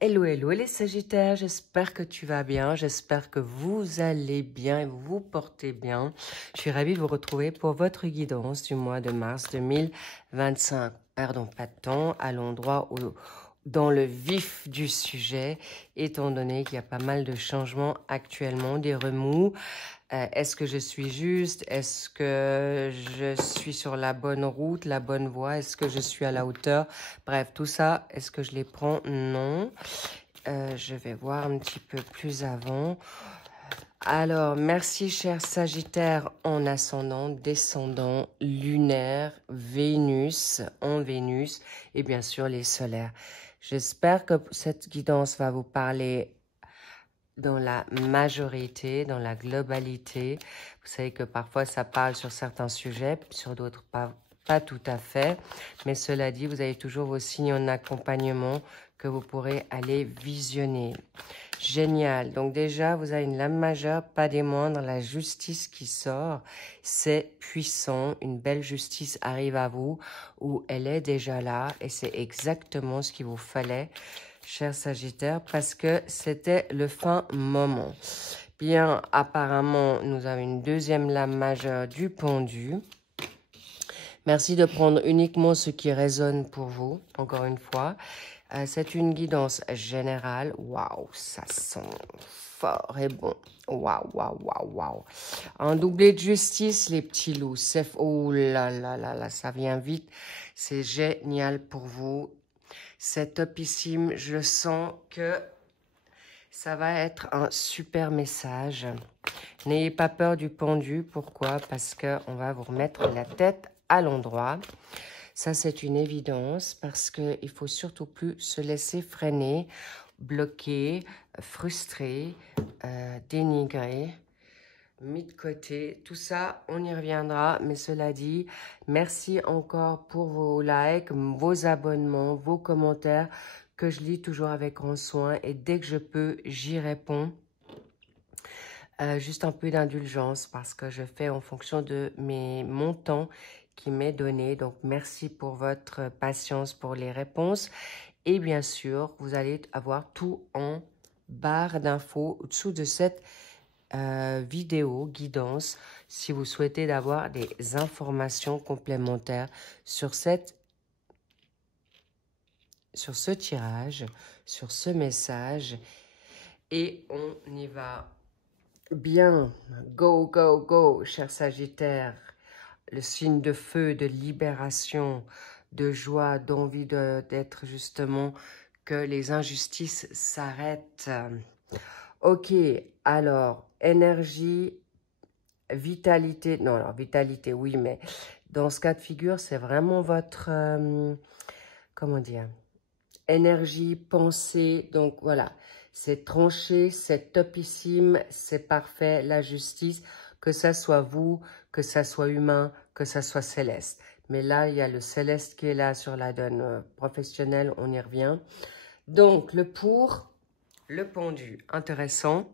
Hello, hello les Sagittaires, j'espère que tu vas bien, j'espère que vous allez bien et vous vous portez bien. Je suis ravie de vous retrouver pour votre guidance du mois de mars 2025. Perdons pas de temps, allons droit dans le vif du sujet, étant donné qu'il y a pas mal de changements actuellement, des remous. Est-ce que je suis juste? Est-ce que je suis sur la bonne route, la bonne voie? Est-ce que je suis à la hauteur? Bref, tout ça, est-ce que je les prends? Non. Je vais voir un petit peu plus avant. Alors, merci cher Sagittaire en ascendant, descendant, lunaire, Vénus, en Vénus et bien sûr les solaires. J'espère que cette guidance va vous parler dans la majorité, dans la globalité. Vous savez que parfois ça parle sur certains sujets, sur d'autres pas tout à fait. Mais cela dit, vous avez toujours vos signes en accompagnement que vous pourrez aller visionner. Génial. Donc déjà, vous avez une lame majeure, pas des moindres, la justice qui sort. C'est puissant. Une belle justice arrive à vous ou elle est déjà là et c'est exactement ce qu'il vous fallait, cher Sagittaire, parce que c'était le fin moment. Bien, apparemment, nous avons une deuxième lame majeure du pendu. Merci de prendre uniquement ce qui résonne pour vous, encore une fois. C'est une guidance générale. Waouh, ça sent fort et bon. Waouh, waouh, waouh, waouh. Un doublé de justice, les petits loups. Oh là là là là, ça vient vite. C'est génial pour vous. C'est topissime. Je sens que ça va être un super message. N'ayez pas peur du pendu. Pourquoi? Parce qu'on va vous remettre la tête à l'endroit. Ça, c'est une évidence parce qu'il ne faut surtout plus se laisser freiner, bloquer, frustrer, dénigrer, mis de côté. Tout ça, on y reviendra. Mais cela dit, merci encore pour vos likes, vos abonnements, vos commentaires que je lis toujours avec grand soin. Et dès que je peux, j'y réponds. Juste un peu d'indulgence parce que je fais en fonction de mes montants qui m'est donné. Donc, merci pour votre patience pour les réponses. Et bien sûr, vous allez avoir tout en barre d'infos au-dessous de cette vidéo guidance si vous souhaitez avoir des informations complémentaires sur ce tirage, sur ce message. Et on y va. Bien, go, go, go, cher Sagittaire. Le signe de feu, de libération, de joie, d'envie d'être justement que les injustices s'arrêtent. Ok, alors, énergie, vitalité. Non, alors, vitalité, oui, mais dans ce cas de figure, c'est vraiment votre, comment dire, énergie, pensée. Donc, voilà. C'est tranché, c'est topissime, c'est parfait, la justice, que ça soit vous, que ça soit humain, que ça soit céleste. Mais là, il y a le céleste qui est là sur la donne professionnelle, on y revient. Donc, le pour, le pendu, intéressant.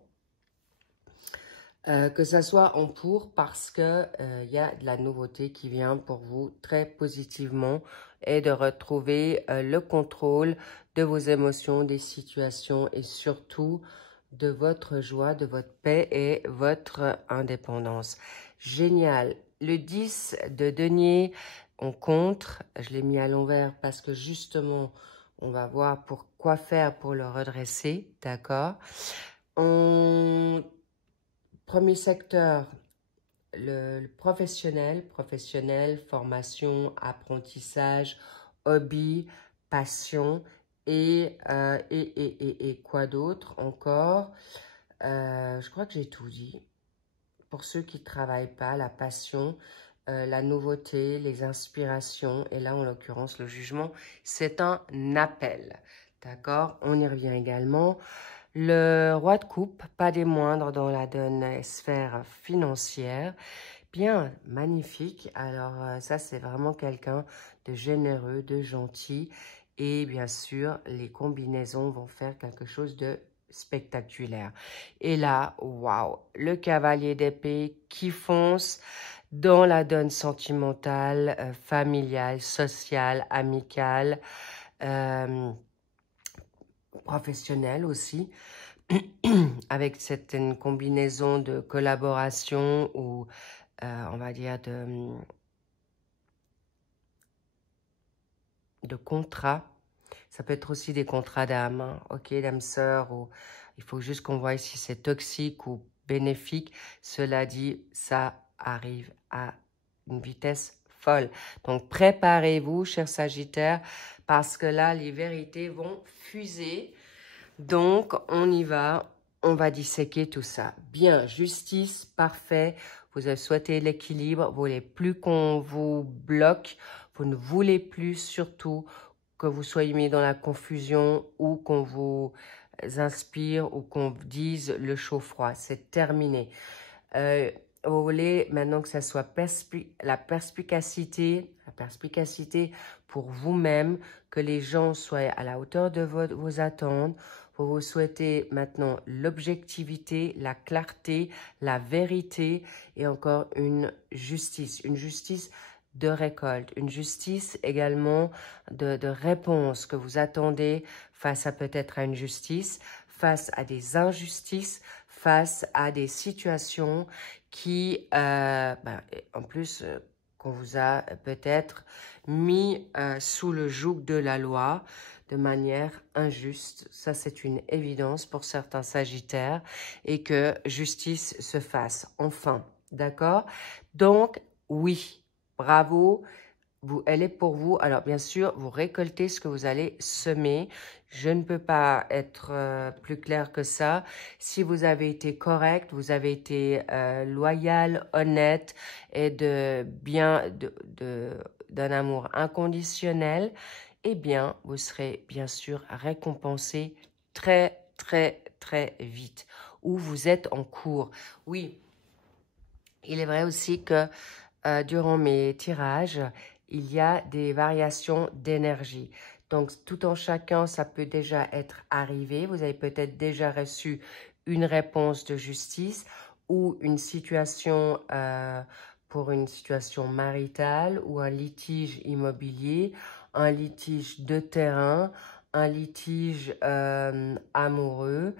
Que ça soit en pour parce que y a de la nouveauté qui vient pour vous très positivement et de retrouver le contrôle de vos émotions, des situations et surtout de votre joie, de votre paix et votre indépendance. Génial. Le 10 de denier, on contre. Je l'ai mis à l'envers parce que justement, on va voir pour quoi faire pour le redresser. D'accord? Premier secteur, le professionnel, formation, apprentissage, hobby, passion et quoi d'autre encore. Je crois que j'ai tout dit. Pour ceux qui ne travaillent pas, la passion, la nouveauté, les inspirations, et là en l'occurrence le jugement, c'est un appel. D'accord? On y revient également. Le roi de coupe, pas des moindres dans la donne sphère financière. Bien, magnifique. Alors ça, c'est vraiment quelqu'un de généreux, de gentil. Et bien sûr, les combinaisons vont faire quelque chose de spectaculaire. Et là, waouh, le cavalier d'épée qui fonce dans la donne sentimentale, familiale, sociale, amicale, professionnel aussi, avec certaines combinaisons de collaboration ou, on va dire, de contrats. Ça peut être aussi des contrats d'âme, hein, ok, d'âme sœur, ou il faut juste qu'on voie si c'est toxique ou bénéfique. Cela dit, ça arrive à une vitesse folle. Donc, préparez-vous, chers Sagittaires, parce que là, les vérités vont fuser. Donc, on y va. On va disséquer tout ça. Bien, justice, parfait. Vous avez souhaité l'équilibre. Vous voulez plus qu'on vous bloque. Vous ne voulez plus, surtout, que vous soyez mis dans la confusion ou qu'on vous inspire ou qu'on vous dise le chaud-froid. C'est terminé. Vous voulez maintenant que ça soit la perspicacité pour vous-même, que les gens soient à la hauteur de vos attentes. Vous souhaitez maintenant l'objectivité, la clarté, la vérité et encore une justice de récolte, une justice également de réponse que vous attendez face à peut-être à une justice, face à des injustices, face à des situations qui, en plus, qu'on vous a peut-être mis sous le joug de la loi de manière injuste. Ça, c'est une évidence pour certains Sagittaires et que justice se fasse enfin. D'accord? Donc, oui, bravo. Elle est pour vous. Alors, bien sûr, vous récoltez ce que vous allez semer. Je ne peux pas être plus clair que ça. Si vous avez été correct, vous avez été loyal, honnête et d'un amour inconditionnel, eh bien, vous serez bien sûr récompensé très, très, très vite. Ou vous êtes en cours. Oui, il est vrai aussi que durant mes tirages, il y a des variations d'énergie. Donc, tout en chacun, ça peut déjà être arrivé. Vous avez peut-être déjà reçu une réponse de justice ou une situation pour une situation maritale ou un litige immobilier, un litige de terrain, un litige amoureux.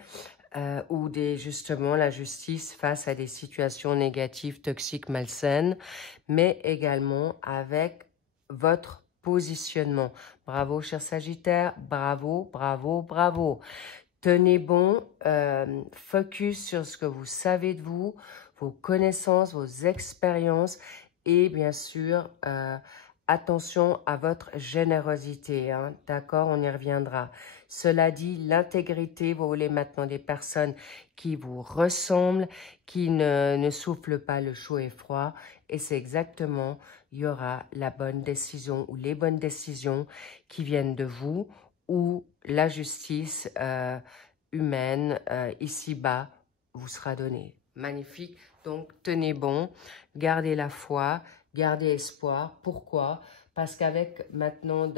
Ou justement la justice face à des situations négatives, toxiques, malsaines, mais également avec votre positionnement. Bravo, cher Sagittaire, bravo, bravo, bravo. Tenez bon, focus sur ce que vous savez de vous, vos connaissances, vos expériences et bien sûr, attention à votre générosité, hein, d'accord, on y reviendra. Cela dit, l'intégrité, vous voulez maintenant des personnes qui vous ressemblent, qui ne soufflent pas le chaud et froid, et c'est exactement, il y aura la bonne décision ou les bonnes décisions qui viennent de vous, ou la justice humaine, ici-bas, vous sera donnée. Magnifique, donc tenez bon, gardez la foi, gardez espoir. Pourquoi? Parce qu'avec maintenant,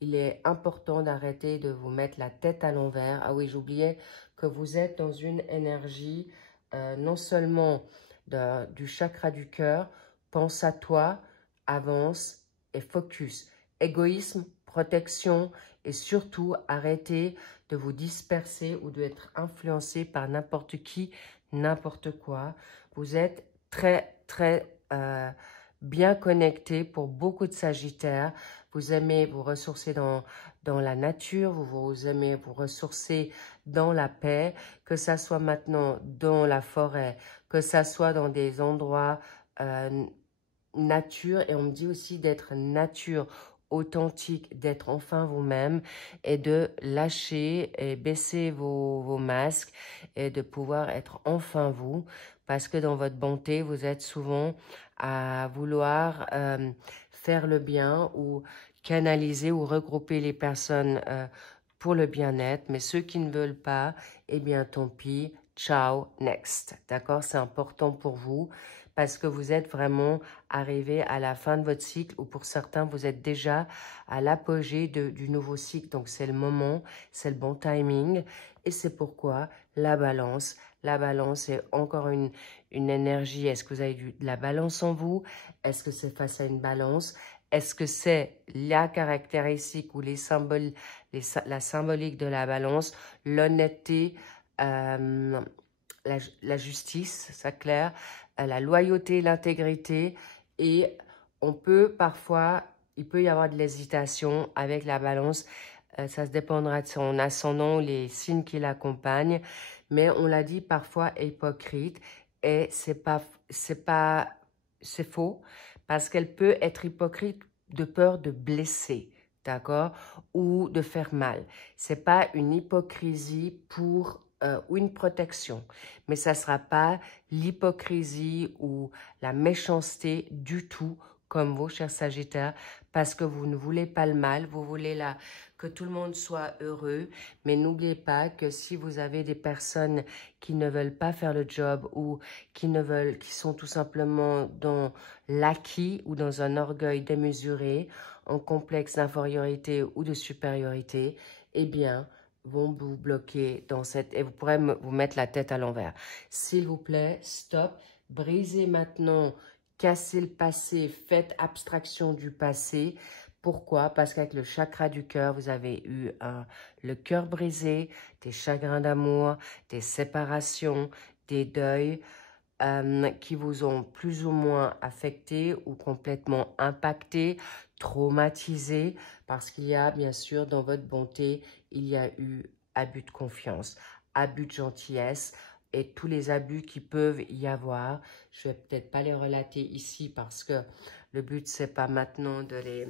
il est important d'arrêter de vous mettre la tête à l'envers. Ah oui, j'oubliais que vous êtes dans une énergie non seulement du chakra du cœur, pense à toi, avance et focus. Égoïsme, protection et surtout arrêtez de vous disperser ou d'être influencé par n'importe qui, n'importe quoi. Vous êtes très, très bien connecté pour beaucoup de Sagittaires. Vous aimez vous ressourcer dans la nature, vous aimez vous ressourcer dans la paix, que ça soit maintenant dans la forêt, que ça soit dans des endroits nature, et on me dit aussi d'être nature authentique, d'être enfin vous-même et de lâcher et baisser vos masques et de pouvoir être enfin vous, parce que dans votre bonté, vous êtes souvent à vouloir faire le bien ou canaliser ou regrouper les personnes pour le bien-être, mais ceux qui ne veulent pas, eh bien tant pis, ciao, next, d'accord? C'est important pour vous parce que vous êtes vraiment arrivé à la fin de votre cycle ou pour certains, vous êtes déjà à l'apogée du nouveau cycle. Donc, c'est le moment, c'est le bon timing et c'est pourquoi la balance est encore une énergie. Est-ce que vous avez de la balance en vous? Est-ce que c'est face à une balance? Est-ce que c'est la caractéristique ou les symboles la symbolique de la balance, l'honnêteté, la justice, ça clair, la loyauté, l'intégrité, et on peut parfois, il peut y avoir de l'hésitation avec la balance, ça se dépendra de son ascendant, les signes qui l'accompagnent, mais on l'a dit parfois hypocrite, et c'est faux, parce qu'elle peut être hypocrite de peur de blesser, d'accord, ou de faire mal. C'est pas une hypocrisie pour ou une protection, mais ça sera pas l'hypocrisie ou la méchanceté du tout comme vous, chers Sagittaires, parce que vous ne voulez pas le mal, vous voulez que tout le monde soit heureux, mais n'oubliez pas que si vous avez des personnes qui ne veulent pas faire le job ou qui sont tout simplement dans l'acquis ou dans un orgueil démesuré, en complexe d'infériorité ou de supériorité, eh bien, vont vous bloquer dans cette... Et vous pourrez vous mettre la tête à l'envers. S'il vous plaît, stop. Brisez maintenant, cassez le passé, faites abstraction du passé. Pourquoi? Parce qu'avec le chakra du cœur, vous avez eu le cœur brisé, des chagrins d'amour, des séparations, des deuils qui vous ont plus ou moins affecté ou complètement impacté, traumatisé, parce qu'il y a bien sûr dans votre bonté, il y a eu abus de confiance, abus de gentillesse et tous les abus qui peuvent y avoir. Je vais peut-être pas les relater ici parce que le but c'est pas maintenant de les...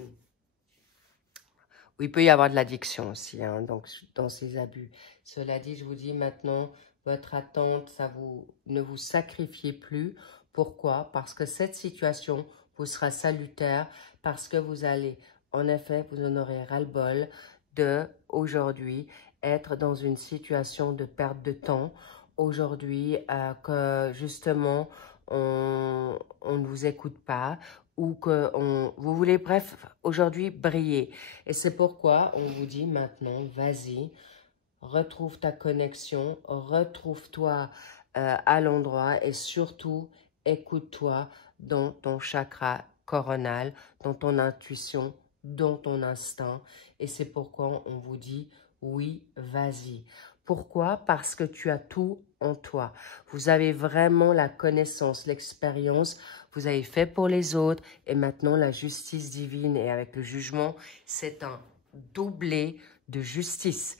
Il peut y avoir de l'addiction aussi, hein, donc dans ces abus. Cela dit, je vous dis maintenant, votre attente, ne vous sacrifiez plus. Pourquoi? Parce que cette situation vous sera salutaire, parce que vous allez, en effet, vous en aurez ras-le-bol de, aujourd'hui, être dans une situation de perte de temps. Aujourd'hui, que justement, on ne vous écoute pas, ou que vous voulez, bref, aujourd'hui, briller. Et c'est pourquoi on vous dit maintenant, vas-y, retrouve ta connexion, retrouve-toi à l'endroit et surtout, écoute-toi dans ton chakra coronal, dans ton intuition, dans ton instinct. Et c'est pourquoi on vous dit, oui, vas-y. Pourquoi? Parce que tu as tout en toi. Vous avez vraiment la connaissance, l'expérience, vous avez fait pour les autres et maintenant la justice divine et avec le jugement, c'est un doublé de justice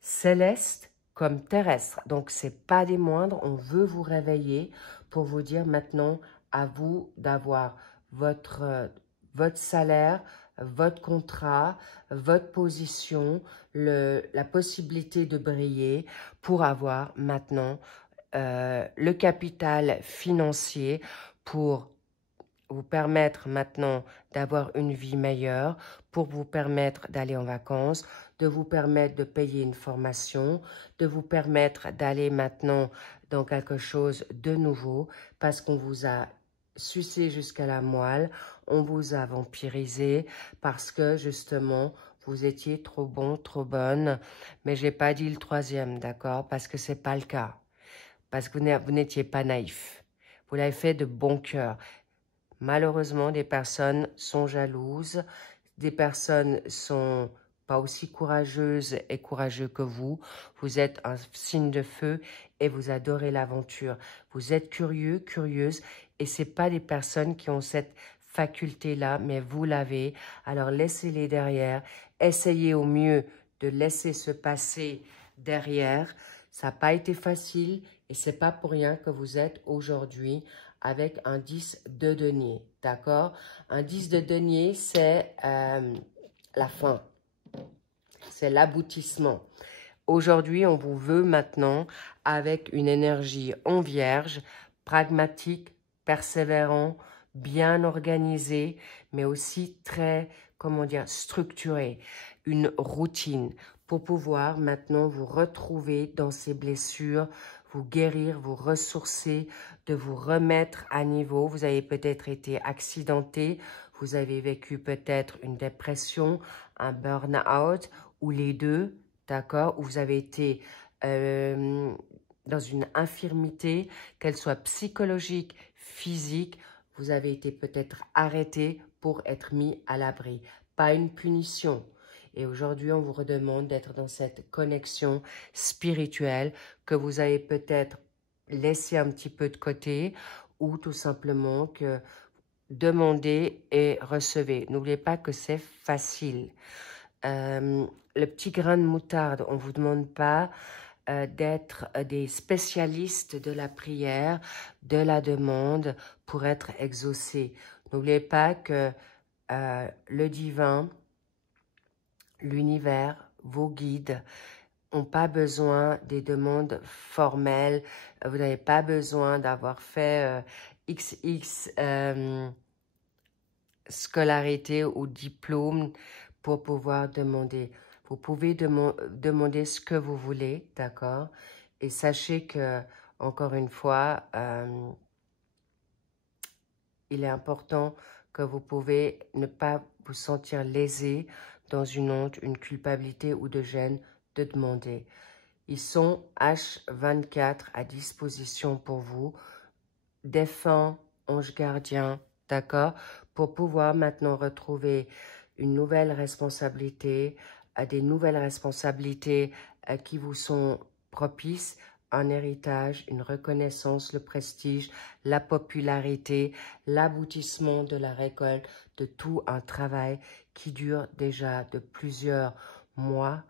céleste comme terrestre. Donc, c'est pas des moindres. On veut vous réveiller pour vous dire maintenant à vous d'avoir votre salaire, votre contrat, votre position, la possibilité de briller pour avoir maintenant le capital financier pour vous permettre maintenant d'avoir une vie meilleure, pour vous permettre d'aller en vacances, de vous permettre de payer une formation, de vous permettre d'aller maintenant dans quelque chose de nouveau, parce qu'on vous a sucé jusqu'à la moelle, on vous a vampirisé, parce que justement, vous étiez trop bon, trop bonne, mais j'ai pas dit le troisième, d'accord, parce que c'est pas le cas, parce que vous n'étiez pas naïf, vous l'avez fait de bon cœur. Malheureusement, des personnes sont jalouses, des personnes sont pas aussi courageuses et courageux que vous. Vous êtes un signe de feu et vous adorez l'aventure. Vous êtes curieux, curieuse, et c'est pas des personnes qui ont cette faculté-là, mais vous l'avez. Alors laissez-les derrière. Essayez au mieux de laisser se passer derrière. Ça n'a pas été facile et c'est pas pour rien que vous êtes aujourd'hui avec un 10 de denier, d'accord? Un 10 de denier, c'est la fin, c'est l'aboutissement. Aujourd'hui, on vous veut maintenant avec une énergie en vierge, pragmatique, persévérant, bien organisé, mais aussi très, comment dire, structuré, une routine pour pouvoir maintenant vous retrouver dans ces blessures, vous guérir, vous ressourcer, de vous remettre à niveau. Vous avez peut-être été accidenté, vous avez vécu peut-être une dépression, un burn-out ou les deux, d'accord, ou vous avez été dans une infirmité, qu'elle soit psychologique, physique, vous avez été peut-être arrêté pour être mis à l'abri. Pas une punition. Et aujourd'hui, on vous redemande d'être dans cette connexion spirituelle que vous avez peut-être laissé un petit peu de côté ou tout simplement que demandez et recevez. N'oubliez pas que c'est facile. Le petit grain de moutarde, on ne vous demande pas d'être des spécialistes de la prière, de la demande pour être exaucés. N'oubliez pas que le divin, l'univers, vos guides n'ont pas besoin des demandes formelles. Vous n'avez pas besoin d'avoir fait XX scolarité ou diplôme pour pouvoir demander. Vous pouvez demander ce que vous voulez, d'accord? Et sachez que, encore une fois, il est important que vous pouvez ne pas vous sentir lésé dans une honte, une culpabilité ou de gêne de demander. Ils sont H24 à disposition pour vous, défunts, anges gardiens, d'accord? Pour pouvoir maintenant retrouver une nouvelle responsabilité, des nouvelles responsabilités qui vous sont propices, un héritage, une reconnaissance, le prestige, la popularité, l'aboutissement de la récolte, de tout un travail qui dure déjà de plusieurs mois,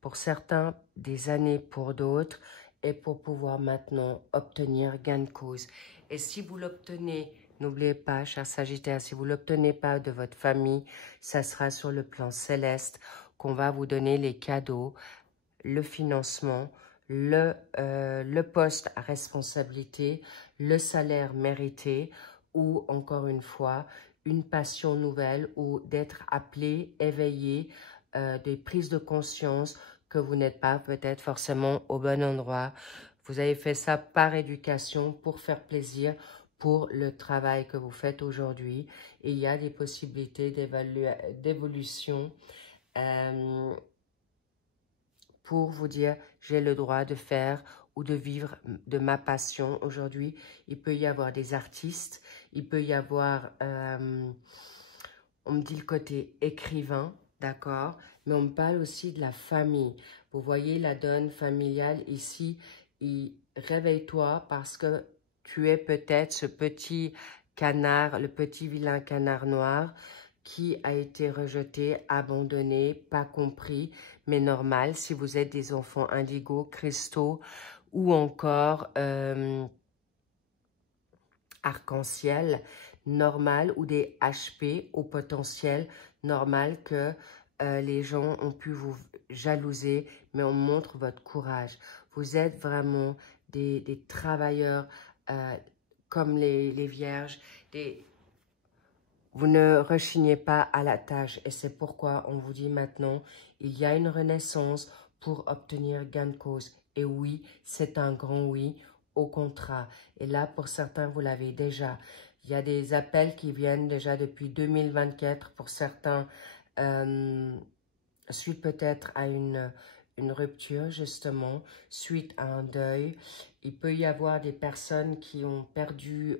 pour certains des années pour d'autres, et pour pouvoir maintenant obtenir gain de cause. Et si vous l'obtenez, n'oubliez pas, cher Sagittaire, si vous ne l'obtenez pas de votre famille, ça sera sur le plan céleste qu'on va vous donner les cadeaux, le financement, le poste à responsabilité, le salaire mérité, ou encore une fois, une passion nouvelle, ou d'être appelé, éveillé, des prises de conscience que vous n'êtes pas peut-être forcément au bon endroit. Vous avez fait ça par éducation, pour faire plaisir, pour le travail que vous faites aujourd'hui. Et il y a des possibilités d'évolution pour vous dire, j'ai le droit de faire ou de vivre de ma passion. Aujourd'hui, il peut y avoir des artistes, il peut y avoir, on me dit le côté écrivain, d'accord? Mais on me parle aussi de la famille. Vous voyez la donne familiale ici. Réveille-toi parce que tu es peut-être ce petit canard, le petit vilain canard noir qui a été rejeté, abandonné, pas compris, mais normal si vous êtes des enfants indigo, cristaux ou encore arc-en-ciel, normal, ou des HP au potentiel, normal que les gens ont pu vous jalouser, mais on montre votre courage. Vous êtes vraiment des travailleurs comme les vierges, vous ne rechignez pas à la tâche et c'est pourquoi on vous dit maintenant, il y a une renaissance pour obtenir gain de cause. Et oui, c'est un grand oui au contrat. Et là, pour certains, vous l'avez déjà. Il y a des appels qui viennent déjà depuis 2024 pour certains, suite peut-être à une rupture, justement, suite à un deuil. Il peut y avoir des personnes qui ont perdu,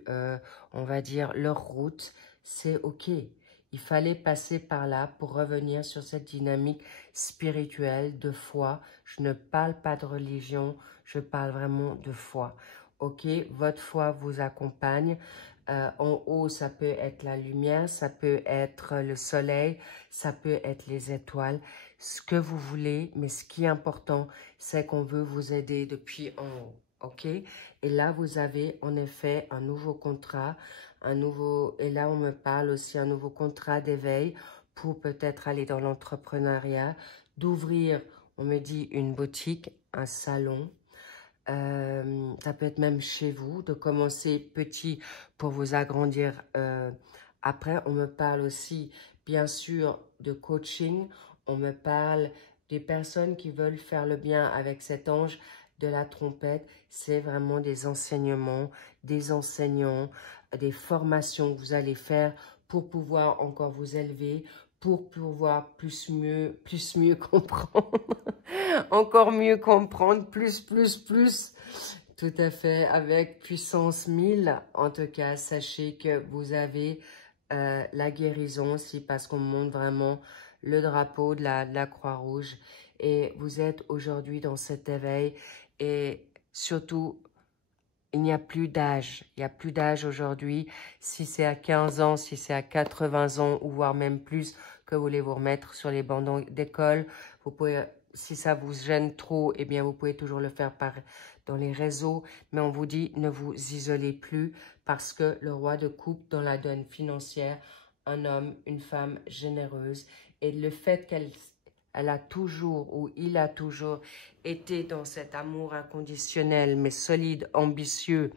on va dire, leur route. C'est OK. Il fallait passer par là pour revenir sur cette dynamique spirituelle de foi. Je ne parle pas de religion, je parle vraiment de foi. OK, votre foi vous accompagne. En haut, ça peut être la lumière, ça peut être le soleil, ça peut être les étoiles, ce que vous voulez. Mais ce qui est important, c'est qu'on veut vous aider depuis en haut. OK? Et là, vous avez en effet un nouveau contrat, et là, on me parle aussi un nouveau contrat d'éveil pour peut-être aller dans l'entrepreneuriat, d'ouvrir, on me dit, une boutique, un salon. Ça peut être même chez vous, de commencer petit pour vous agrandir. Après, on me parle aussi, bien sûr, de coaching. On me parle des personnes qui veulent faire le bien avec cet ange de la trompette. C'est vraiment des enseignements, des enseignants, des formations que vous allez faire pour pouvoir encore vous élever, pour pouvoir plus mieux comprendre. Encore mieux comprendre, plus. Tout à fait, avec puissance 1000. En tout cas, sachez que vous avez la guérison aussi parce qu'on montre vraiment le drapeau de la Croix-Rouge. Et vous êtes aujourd'hui dans cet éveil. Et surtout, il n'y a plus d'âge. Il n'y a plus d'âge aujourd'hui. Si c'est à 15 ans, si c'est à 80 ans, ou voire même plus, que vous voulez vous remettre sur les bancs d'école, vous pouvez, si ça vous gêne trop, eh bien, vous pouvez toujours le faire dans les réseaux. Mais on vous dit, ne vous isolez plus, parce que le roi de coupe dans la donne financière, un homme, une femme généreuse, et le fait elle a toujours, ou il a toujours été dans cet amour inconditionnel, mais solide, ambitieux,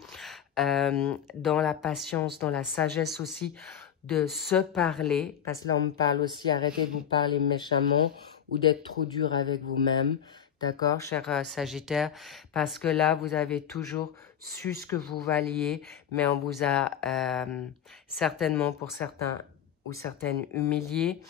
dans la patience, dans la sagesse aussi, de se parler, parce que là on me parle aussi, arrêtez de vous parler méchamment ou d'être trop dur avec vous-même, d'accord, cher Sagittaire, parce que là vous avez toujours su ce que vous valiez, mais on vous a certainement pour certains ou certaines humiliés.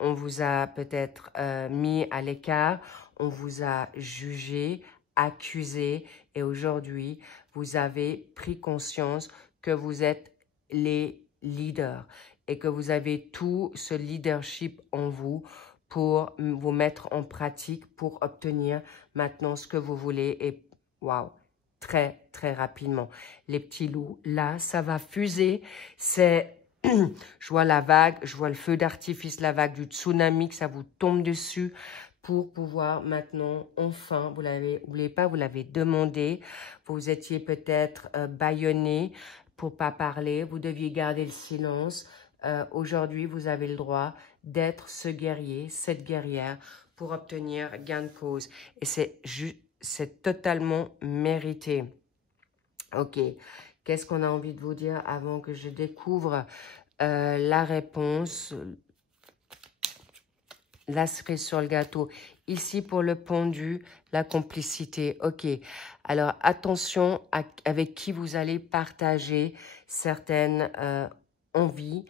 On vous a peut-être mis à l'écart, on vous a jugé, accusé, et aujourd'hui, vous avez pris conscience que vous êtes les leaders et que vous avez tout ce leadership en vous pour vous mettre en pratique, pour obtenir maintenant ce que vous voulez. Et waouh, très, très rapidement. Les petits loups, là, ça va fuser. C'est... Je vois la vague, je vois le feu d'artifice, la vague du tsunami, que ça vous tombe dessus pour pouvoir maintenant, enfin, vous l'avez, n'oubliez pas, vous l'avez demandé, vous étiez peut-être bâillonné pour pas parler, vous deviez garder le silence. Aujourd'hui, vous avez le droit d'être ce guerrier, cette guerrière pour obtenir gain de cause. Et c'est totalement mérité. Ok. Qu'est-ce qu'on a envie de vous dire avant que je découvre la réponse? La cerise sur le gâteau. Ici, pour le pendu, la complicité. Ok. Alors, attention avec qui vous allez partager certaines envies,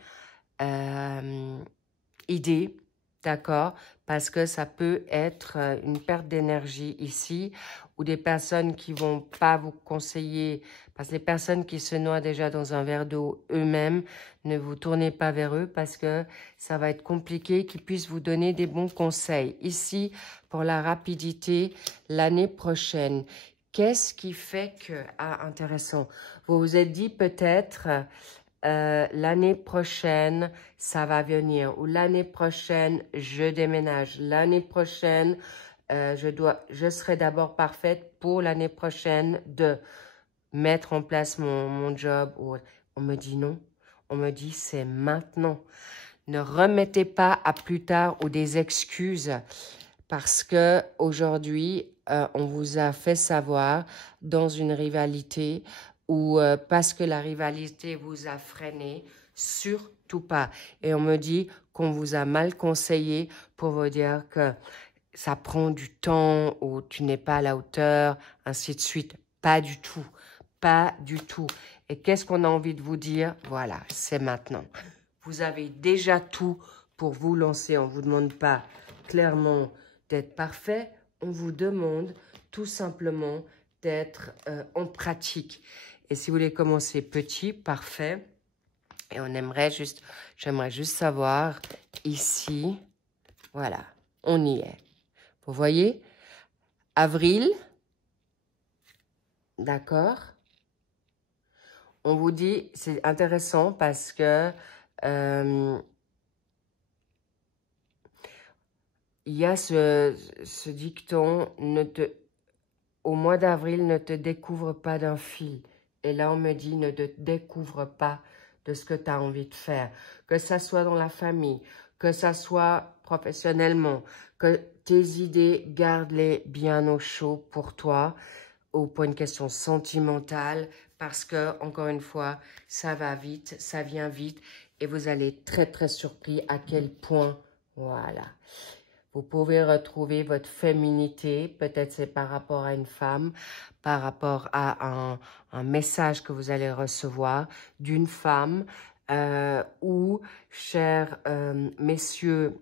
idées. D'accord? Parce que ça peut être une perte d'énergie ici, ou des personnes qui vont pas vous conseiller, parce que les personnes qui se noient déjà dans un verre d'eau eux-mêmes, ne vous tournez pas vers eux parce que ça va être compliqué qu'ils puissent vous donner des bons conseils. Ici, pour la rapidité, l'année prochaine, qu'est-ce qui fait que... Ah, intéressant. Vous vous êtes dit peut-être... l'année prochaine, ça va venir. Ou l'année prochaine, je déménage. L'année prochaine, je serai d'abord parfaite pour l'année prochaine de mettre en place mon job. On me dit non. On me dit c'est maintenant. Ne remettez pas à plus tard ou des excuses parce que aujourd'hui, on vous a fait savoir dans une rivalité ou parce que la rivalité vous a freiné, surtout pas. Et on me dit qu'on vous a mal conseillé pour vous dire que ça prend du temps ou tu n'es pas à la hauteur, ainsi de suite. Pas du tout. Pas du tout. Et qu'est-ce qu'on a envie de vous dire? Voilà, c'est maintenant. Vous avez déjà tout pour vous lancer. On ne vous demande pas clairement d'être parfait. On vous demande tout simplement d'être en pratique. Et si vous voulez commencer petit, parfait. Et j'aimerais juste savoir ici, voilà, on y est. Vous voyez, avril, d'accord. On vous dit, c'est intéressant parce que il y a ce dicton, au mois d'avril, ne te découvre pas d'un fil. Et là, on me dit, ne te découvre pas de ce que tu as envie de faire. Que ça soit dans la famille, que ça soit professionnellement, que tes idées, garde-les bien au chaud pour toi, ou pour une question sentimentale, parce que, encore une fois, ça va vite, ça vient vite, et vous allez être très, très surpris à quel point, voilà. Vous pouvez retrouver votre féminité, peut-être c'est par rapport à une femme, par rapport à un message que vous allez recevoir d'une femme, ou, chers messieurs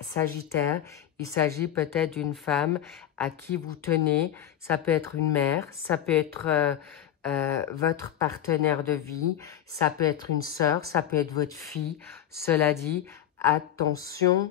Sagittaire, il s'agit peut-être d'une femme à qui vous tenez, ça peut être une mère, ça peut être votre partenaire de vie, ça peut être une sœur, ça peut être votre fille. Cela dit, attention,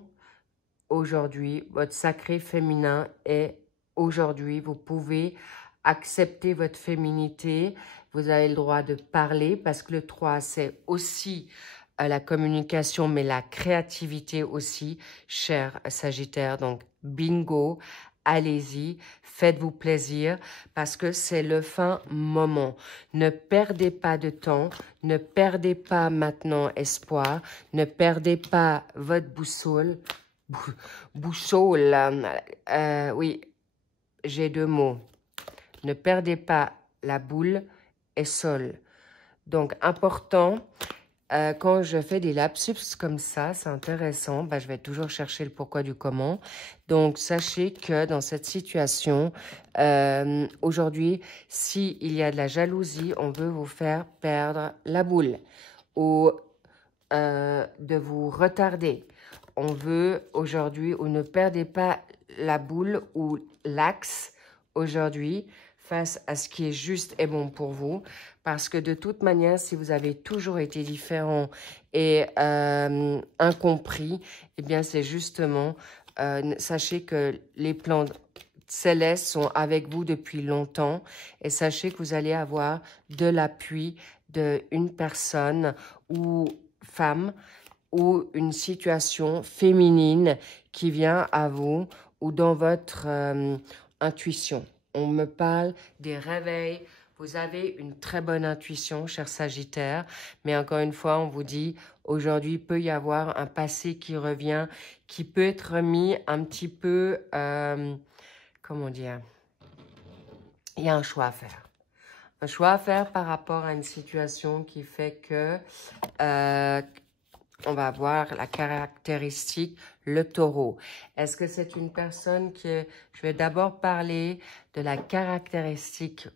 aujourd'hui, votre sacré féminin est aujourd'hui, vous pouvez accepter votre féminité, vous avez le droit de parler parce que le 3, c'est aussi la communication, mais la créativité aussi, cher Sagittaire. Donc, bingo, allez-y, faites-vous plaisir parce que c'est le fin moment. Ne perdez pas de temps, ne perdez pas maintenant espoir, ne perdez pas votre boussole. Boussole, oui, j'ai 2 mots. Ne perdez pas la boule et sol. Donc, important, quand je fais des lapsus comme ça, c'est intéressant, je vais toujours chercher le pourquoi du comment. Donc, sachez que dans cette situation, aujourd'hui, s'il y a de la jalousie, on veut vous faire perdre la boule ou de vous retarder. On veut aujourd'hui, ou ne perdez pas la boule ou l'axe aujourd'hui face à ce qui est juste et bon pour vous. Parce que de toute manière, si vous avez toujours été différent et incompris, eh bien c'est justement, sachez que les plans célestes sont avec vous depuis longtemps et sachez que vous allez avoir de l'appui d'une personne ou femme ou une situation féminine qui vient à vous ou dans votre intuition. On me parle des réveils. Vous avez une très bonne intuition, cher Sagittaire. Mais encore une fois, on vous dit, aujourd'hui, il peut y avoir un passé qui revient, qui peut être remis un petit peu, comment dire, il y a un choix à faire. Un choix à faire par rapport à une situation qui fait que on va voir la caractéristique, le taureau. Est-ce que c'est une personne qui est... Je vais d'abord parler de la caractéristique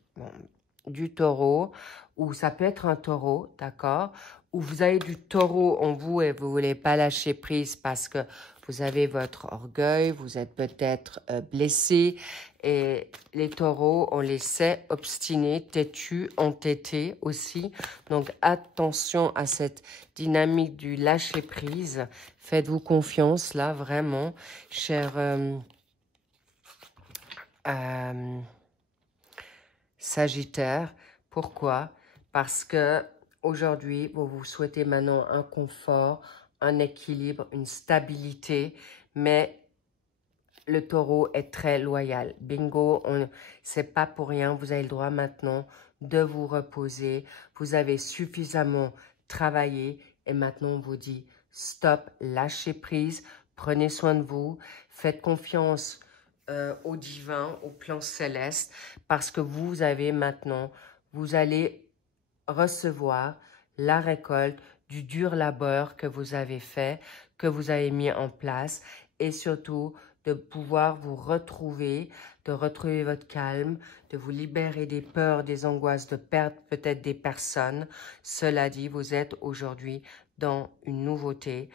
du taureau, ou ça peut être un taureau, d'accord? Ou vous avez du taureau en vous et vous ne voulez pas lâcher prise parce que vous avez votre orgueil, vous êtes peut-être blessé. Et les taureaux, on les sait obstinés, têtus, entêtés aussi. Donc, attention à cette dynamique du lâcher-prise. Faites-vous confiance, là, vraiment, cher Sagittaire. Pourquoi? Parce que aujourd'hui, vous vous souhaitez maintenant un confort, un équilibre, une stabilité, mais le taureau est très loyal. Bingo, c'est pas pour rien. Vous avez le droit maintenant de vous reposer. Vous avez suffisamment travaillé et maintenant on vous dit stop, lâchez prise, prenez soin de vous, faites confiance au divin, au plan céleste parce que vous avez maintenant, vous allez recevoir la récolte du dur labeur que vous avez fait, que vous avez mis en place et surtout de pouvoir vous retrouver, de retrouver votre calme, de vous libérer des peurs, des angoisses, de perdre peut-être des personnes. Cela dit, vous êtes aujourd'hui dans une nouveauté,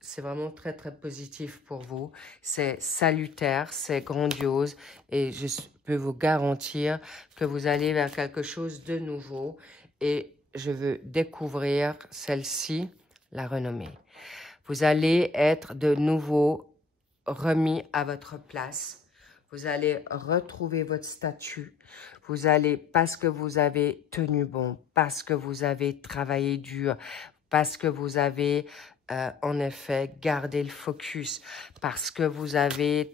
c'est vraiment très, très positif pour vous. C'est salutaire, c'est grandiose et je peux vous garantir que vous allez vers quelque chose de nouveau et je veux découvrir celle-ci, la renommée. Vous allez être de nouveau remis à votre place. Vous allez retrouver votre statut. Vous allez, parce que vous avez tenu bon, parce que vous avez travaillé dur, parce que vous avez en effet gardé le focus, parce que vous avez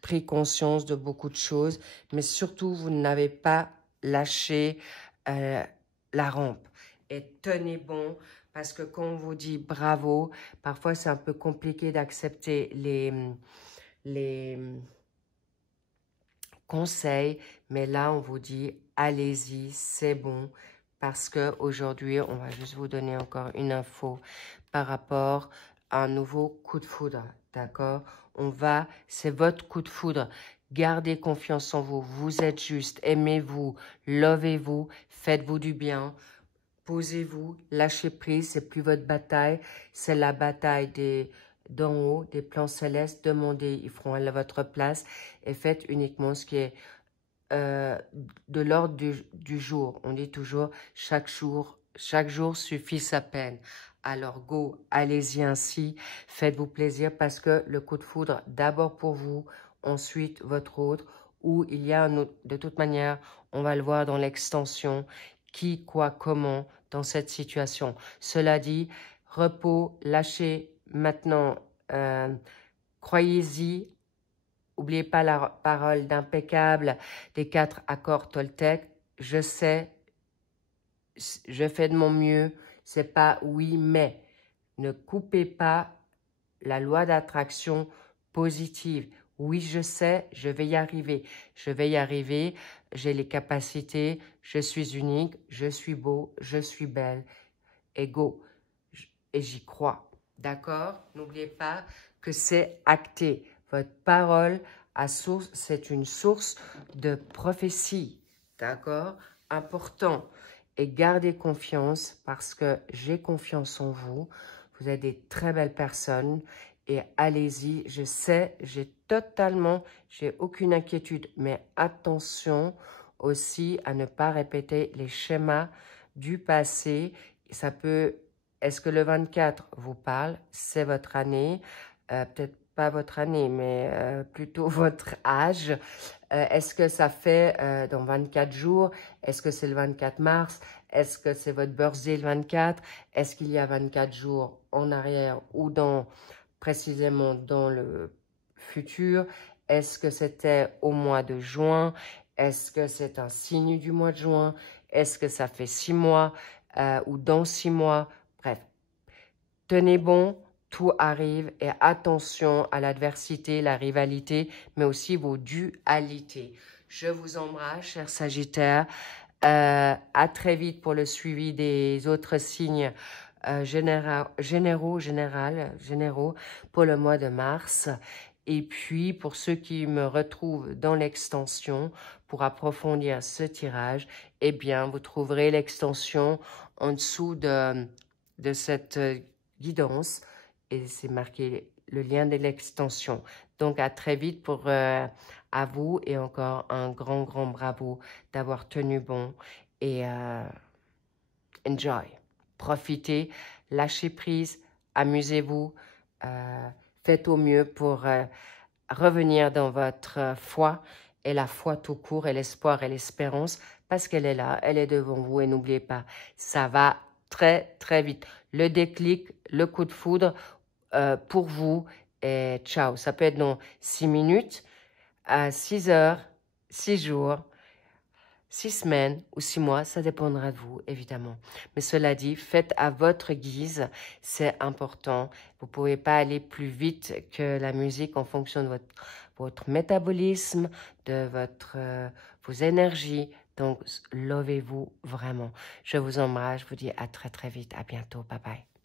pris conscience de beaucoup de choses, mais surtout vous n'avez pas lâché la rampe. Et tenez bon, parce que quand on vous dit bravo, parfois c'est un peu compliqué d'accepter les conseils, mais là on vous dit allez-y, c'est bon, parce qu'aujourd'hui on va juste vous donner encore une info par rapport à un nouveau coup de foudre, d'accord? C'est votre coup de foudre. Gardez confiance en vous, vous êtes juste, aimez-vous, lovez-vous, faites-vous du bien. Posez-vous, lâchez prise, c'est plus votre bataille, c'est la bataille d'en haut, des plans célestes. Demandez, ils feront à votre place et faites uniquement ce qui est de l'ordre du jour. On dit toujours chaque jour suffit sa peine. alors go, allez-y ainsi, faites-vous plaisir parce que le coup de foudre, d'abord pour vous, ensuite votre autre, où il y a un autre, de toute manière, on va le voir dans l'extension, qui, quoi, comment, dans cette situation. Cela dit, repos, lâchez maintenant, croyez-y, n'oubliez pas la parole d'impeccable des 4 accords Toltec. Je sais, je fais de mon mieux, c'est pas oui, mais ne coupez pas la loi d'attraction positive. Oui, je sais, je vais y arriver. Je vais y arriver, j'ai les capacités, je suis unique, je suis beau, je suis belle. Et go. Et j'y crois. D'accord? N'oubliez pas que c'est acté. Votre parole à source, c'est une source de prophétie. D'accord? Important. Et gardez confiance parce que j'ai confiance en vous. Vous êtes des très belles personnes. Et allez-y, je sais, j'ai aucune inquiétude. Mais attention aussi à ne pas répéter les schémas du passé. Ça peut, est-ce que le 24 vous parle? C'est votre année, peut-être pas votre année, mais plutôt votre âge. Est-ce que ça fait dans 24 jours? Est-ce que c'est le 24 mars? Est-ce que c'est votre birthday le 24? Est-ce qu'il y a 24 jours en arrière ou précisément dans le futur? Est-ce que c'était au mois de juin? Est-ce que c'est un signe du mois de juin? Est-ce que ça fait 6 mois ou dans 6 mois? Bref, tenez bon, tout arrive et attention à l'adversité, la rivalité, mais aussi vos dualités. Je vous embrasse, chers Sagittaires. À très vite pour le suivi des autres signes généraux pour le mois de mars. Et puis, pour ceux qui me retrouvent dans l'extension, pour approfondir ce tirage, eh bien, vous trouverez l'extension en dessous de cette guidance. Et c'est marqué le lien de l'extension. Donc, à très vite pour à vous et encore un grand, grand bravo d'avoir tenu bon et enjoy. Profitez, lâchez prise, amusez-vous, faites au mieux pour revenir dans votre foi et la foi tout court et l'espoir et l'espérance parce qu'elle est là, elle est devant vous et n'oubliez pas, ça va très, très vite. Le déclic, le coup de foudre pour vous et ciao. Ça peut être dans 6 minutes, 6 heures, 6 jours, 6 semaines ou 6 mois, ça dépendra de vous, évidemment. Mais cela dit, faites à votre guise, c'est important. Vous ne pouvez pas aller plus vite que la musique en fonction de votre métabolisme, de vos énergies. Donc, lovez-vous vraiment. Je vous embrasse, je vous dis à très très vite, à bientôt, bye bye.